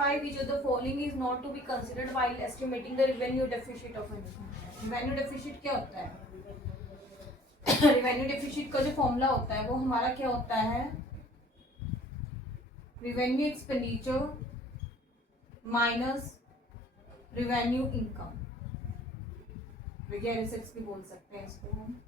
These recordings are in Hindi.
identify which of the following is not to be considered while estimating the revenue deficit of an account. revenue deficit क्या होता है? revenue deficit का जो फॉर्मूला होता है वो हमारा क्या होता है? revenue expenditure minus revenue income, reserves भी बोल सकते हैं इसको हम।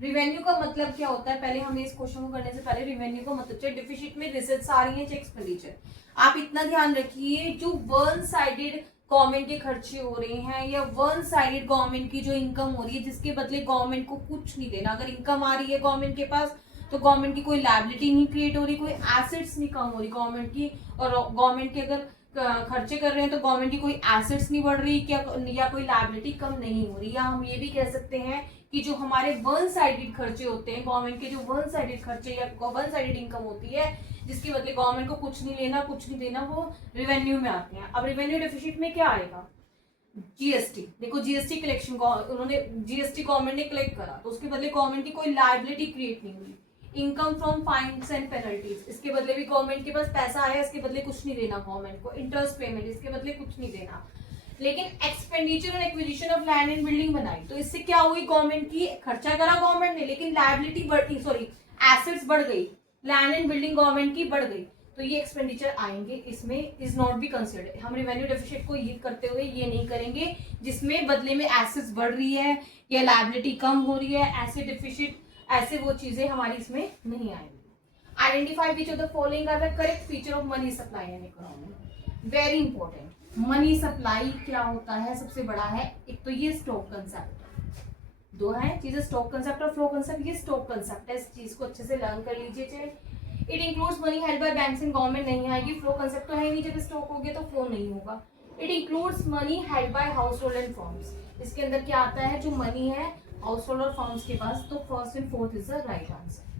रिवेन्यू का मतलब क्या होता है? पहले हमें इस क्वेश्चन को करने से पहले रिवेन्यू का मतलब, चाहे डिफिसिट में रिसीट्स आ रही है चाहे एक्सपेंडिचर, आप इतना ध्यान रखिए जो वन साइडेड गवर्नमेंट के खर्चे हो रहे हैं या वन साइडेड गवर्नमेंट की जो इनकम हो रही है जिसके बदले गवर्नमेंट को कुछ नहीं देना। अगर इनकम आ रही है गवर्नमेंट के पास तो गवर्नमेंट की कोई लायबिलिटी नहीं क्रिएट हो रही, कोई एसेट्स नहीं कम हो रही गवर्नमेंट की, और गवर्नमेंट के अगर खर्चे कर रहे हैं तो गवर्नमेंट की कोई एसेट्स नहीं बढ़ रही क्या, या कोई लायबिलिटी कम नहीं हो रही। या हम ये भी कह सकते हैं कि जो हमारे वन साइडेड खर्चे होते हैं गवर्नमेंट के, जो वन साइडेड खर्चे या वन साइडेड इनकम होती है जिसके बदले गवर्नमेंट को कुछ नहीं लेना कुछ नहीं देना, वो रिवेन्यू में आते हैं। अब रिवेन्यू डेफिसिट में क्या आएगा? जीएसटी। देखो जीएसटी कलेक्शन उन्होंने जीएसटी गवर्नमेंट ने कलेक्ट करा तो उसके बदले गवर्नमेंट की कोई लायबिलिटी क्रिएट नहीं हुई। Income from fines and penalties, इसके बदले भी गवर्नमेंट के पास पैसा आया, इसके बदले कुछ नहीं देना गवर्नमेंट को। इंटरेस्ट पेमेंट, इसके बदले कुछ नहीं देना। लेकिन एक्सपेंडिचर और acquisition of land and building बनाई तो इससे क्या हुई? गवर्नमेंट की खर्चा करा गवर्नमेंट ने लेकिन लायबिलिटी बढ़ी, सॉरी एसेट्स बढ़ गई, लैंड एंड बिल्डिंग गवर्नमेंट की बढ़ गई, तो ये एक्सपेंडिचर आएंगे, इसमें इज नॉट बी कंसिडर्ड। हम रेवेन्यू डेफिसिट को ये करते हुए ये नहीं करेंगे जिसमें बदले में एसेट्स बढ़ रही है या लायबिलिटी कम हो रही है, ऐसे डेफिसिट ऐसे वो चीजें हमारी इसमें नहीं आएंगी। Identify which of the following are the correct feature of money supply and economy. Very important, money supply क्या होता है? सबसे बड़ा है एक तो ये स्टॉक कंसेप्ट, दो है चीजें स्टॉक कंसेप्ट और फ्लो कंसेप्ट। ये स्टॉक कंसेप्ट है, इस चीज को अच्छे से लर्न कर लीजिए। चाहे it includes money held by banks and government नहीं आएगी, फ्लो कंसेप्ट तो है नहीं, जब स्टॉक हो गया तो फ्लो नहीं होगा। It includes money held by house hold and firms, इसके अंदर क्या आता है? जो मनी है हाउस होल्ड और फर्म्स के पास, तो first and fourth is the right answer.